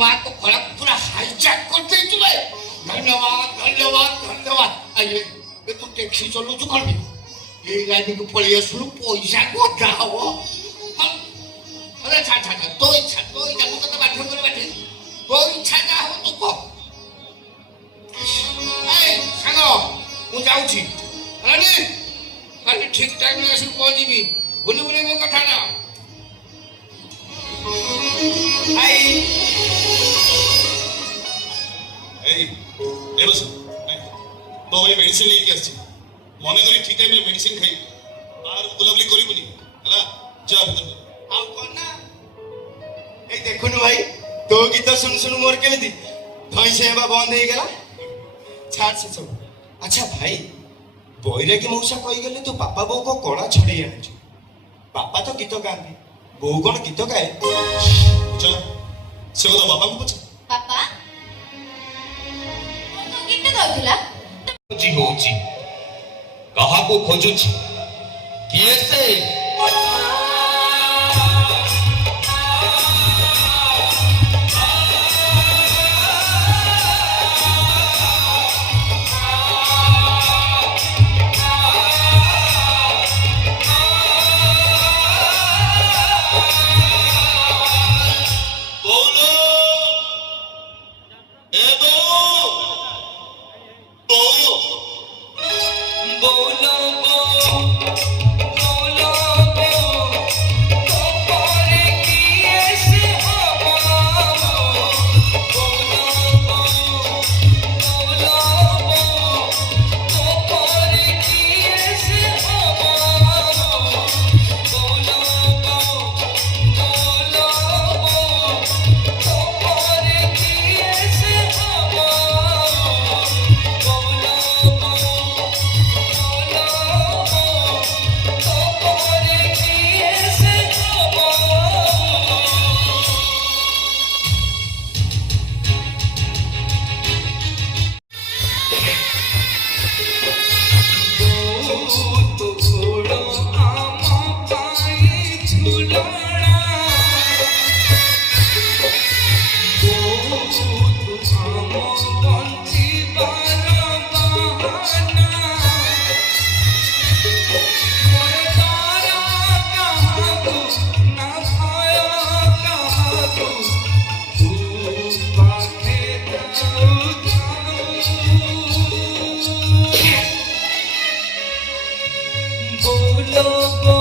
মা তো ঘোড়া পুরো হাইজ্যাক করতে চলে। ধন্যবাদ ধন্যবাদ ধন্যবাদ। তুই ট্যাক্সি চলুছু করবি এই লাইনকে পড়িয়ে শুরু পয়সা কথা হব। ছাড় ছাড় তো ইচ্ছা মু তোকে বাধ্য করে বাঠি তো ইচ্ছা যা হব তু কহ। এই সাଙ୍ଗ ମୁଁ ଯାଉଛି ହେଲାନି କାଲି ଠିକ ଟାଇମରେ ଆସିକି ପହଞ୍ଚିବି ଭୁଲିବୁନି ମୋ କଥାଟା। মেডিସିନ ନେଇକି ଆସିଛି ମନେ କରି ଠିକ ଟାଇମରେ ମେଡିସିନ ଖାଇ ବାହାରକୁ ବୁଲାବୁଲି କରିବୁନି ହେଲା। ଯା ଭିତରକୁ। ଆଉ କଣ ନା ଏଇ ଦେଖୁନୁ ଭାଇ ତୋ ଗୀତ ଶୁଣୁ ଶୁଣୁ ମୋର କେମିତି ଧଇଁ ସେ ହେବା ବନ୍ଦ ହେଇଗଲା। ଛାଡ ସେ ସବୁ। ଆଚ୍ଛା ଭାଇ ବୈରାଗୀ ମଉସା କହିଗଲେ ତୁ ବାପା ବୋଉଙ୍କ କଳା ଛଡେଇ ଆଣୁଛୁ। ବାପା ତ ଗୀତ ଗାଆନ୍ତି ବୋଉ କଣ ଗୀତ ଗାଏ? ସେ କଥା ବାପାଙ୍କୁ ପଚାର। ବାପା ଗୀତ ଗାଉଥିଲା ହଉଛି କାହାକୁ ଖୋଜୁଛି କିଏ ସେ? बोलो